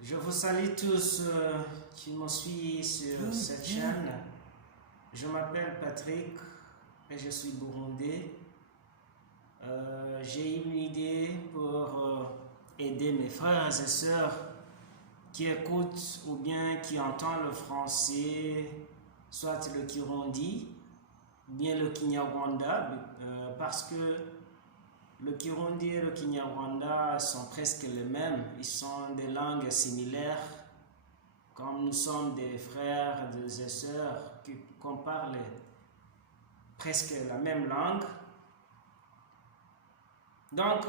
Je vous salue tous qui me suivent sur cette chaîne. Je m'appelle Patrick et je suis burundais. J'ai une idée pour aider mes frères et sœurs qui écoutent ou bien qui entendent le français, soit le Kirundi, ou bien le Kinyarwanda, parce que le Kirundi et le Kinyarwanda sont presque les mêmes. Ils sont des langues similaires, comme nous sommes des frères, des sœurs, qu'on parle presque la même langue. Donc,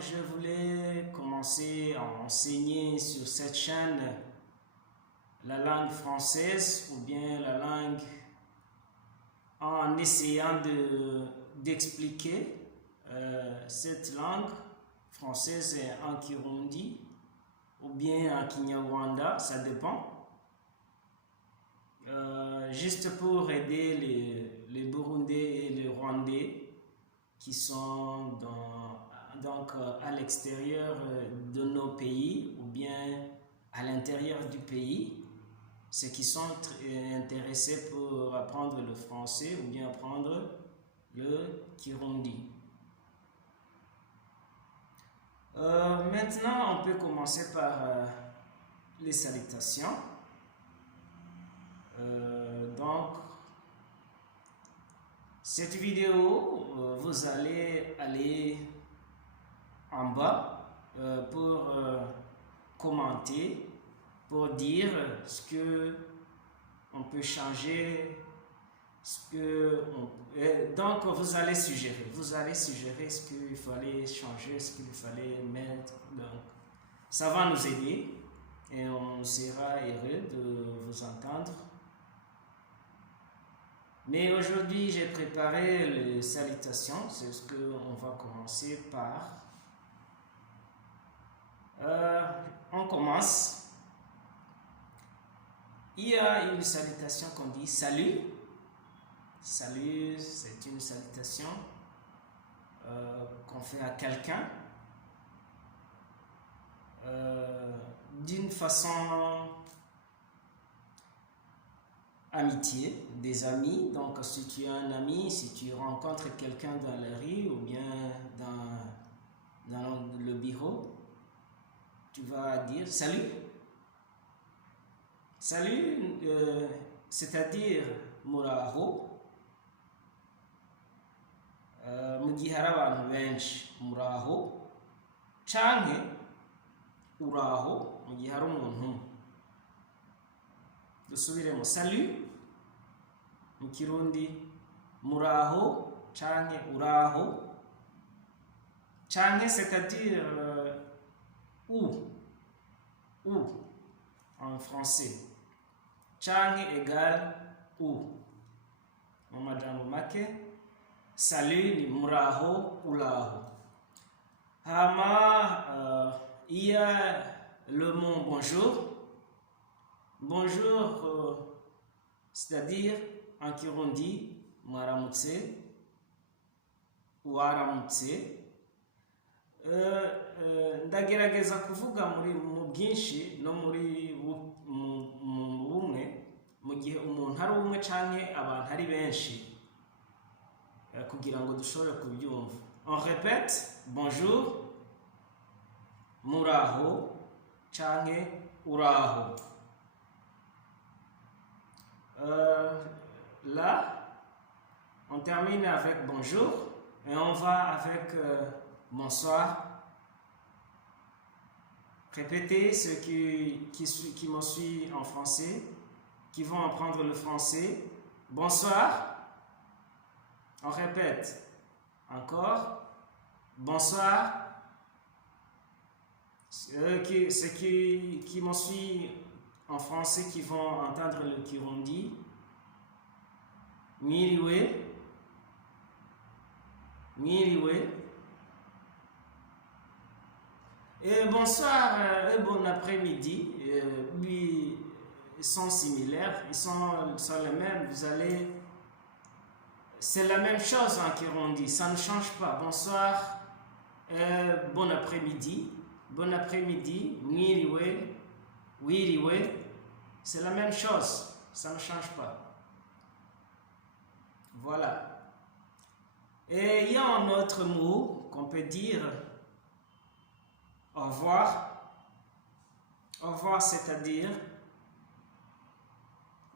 je voulais commencer à enseigner sur cette chaîne la langue française ou bien la langue en essayant d'expliquer cette langue française en Kirundi ou bien en Kinyarwanda, ça dépend. Juste pour aider les Burundais et les Rwandais qui sont donc à l'extérieur de nos pays ou bien à l'intérieur du pays, ceux qui sont intéressés pour apprendre le français ou bien apprendre le Kirundi. Maintenant, on peut commencer par les salutations. Donc, cette vidéo, vous allez aller en bas pour commenter, pour dire ce que on peut changer, donc vous allez suggérer ce qu'il fallait changer, ce qu'il fallait mettre. Donc, ça va nous aider et on sera heureux de vous entendre. Mais aujourd'hui, j'ai préparé les salutations. C'est ce qu'on va commencer par. On commence. Il y a une salutation qu'on dit salut. Salut, c'est une salutation qu'on fait à quelqu'un d'une façon amitié, des amis. Donc, si tu as un ami, si tu rencontres quelqu'un dans la rue ou bien dans le bureau, tu vas dire salut. Salut, c'est-à-dire muraho. Mu gihe hari abantu benshi muraho canke uraho mu gihe hari umuntu umwe. Dusubiremo salut mu kirundi muraho canke uraho canke c'est-à-dire ou en français canke égal ou mu majambo make. Salut ni muraho uraho. Hama il y a le mot bonjour. Bonjour, c'est-à-dire en Kirundi mwaramutse, waramutse. Ndagerageza kuvuga mu bwinshi no muri bumwe mu gihe umuntu ari umwe canke abantu ari benshi kugira ngo dushobore kubyumva. On répète bonjour, muraho canke uraho. Là, on termine avec bonjour et on va avec bonsoir. Répétez ceux qui me suivent en français, qui vont apprendre le français. Bonsoir. On répète. Encore. Bonsoir. Ceux qui me suivent en français, qui vont entendre le Kirundi. Miriwe. Miriwe. Et bonsoir et bon après-midi. Ils sont similaires, ils sont les mêmes. C'est la même chose en Kirundi, ça ne change pas. Bonsoir, bon après-midi, mwiriwe, wiriwe, c'est la même chose, ça ne change pas. Voilà. Et il y a un autre mot qu'on peut dire au revoir. Au revoir, c'est-à-dire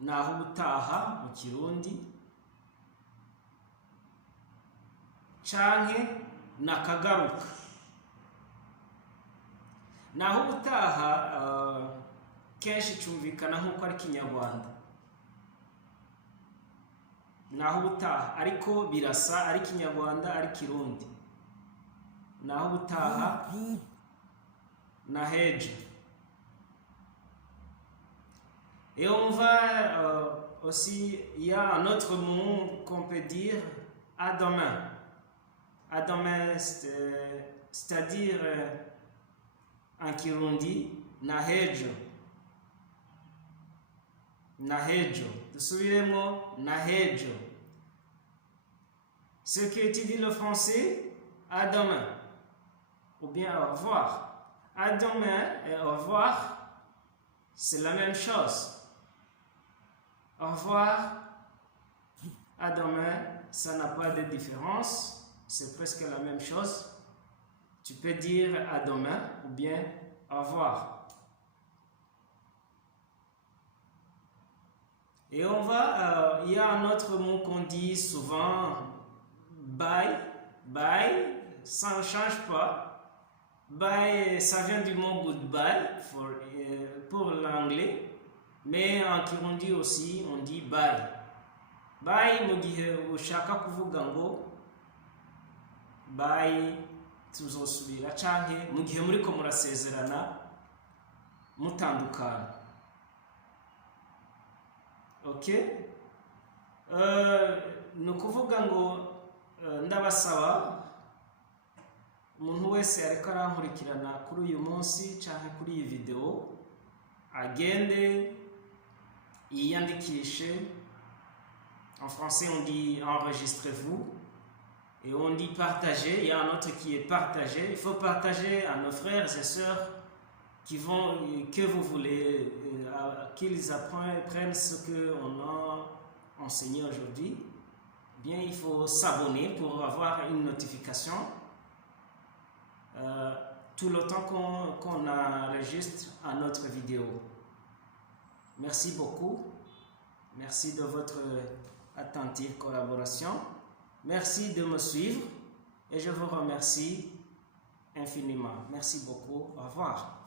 naho ubutaha mu Kirundi, canke nakagaruka. Naho ubutaha kenshi cyumvikana nk'uko ari Kinyarwanda. Naho ubutaha, ariko birasa ari Kinyarwanda ari Kirundi. Naho ubutaha nahejo. Et on va aussi, il y a un autre mot qu'on peut dire, à demain. À demain, c'est-à-dire en Kirundi, nahejo. Nahejo. Dusubiremo, nahejo. Ce qui étudie le français, à demain. Ou bien au revoir. À demain et au revoir, c'est la même chose. Au revoir, à demain, ça n'a pas de différence, c'est presque la même chose. Tu peux dire à demain ou bien au revoir. Et on va, il y a un autre mot qu'on dit souvent, bye. Bye, ça ne change pas. Bye, ça vient du mot goodbye pour l'anglais. Mais en Kirundi aussi, on dit bye. Bye, mu gihe ushaka kuvuga ngo bye, tuzosubira, canke mu gihe muriko murasezerana mutandukana. Ok? Ni ukuvuga ngo ndabasaba umuntu wese ariko arankurikirana kuri uyu munsi canke kuri iyi video agende yiyandikishe. En français on dit enregistrez-vous et on dit partager. Il y a un autre qui est partager. Il faut partager à nos frères et sœurs que vous voulez, qu'ils apprennent ce qu'on a enseigné aujourd'hui. Bien, il faut s'abonner pour avoir une notification tout le temps qu'on enregistre à notre vidéo. Merci beaucoup. Merci de votre attentive collaboration. Merci de me suivre et je vous remercie infiniment. Merci beaucoup. Au revoir.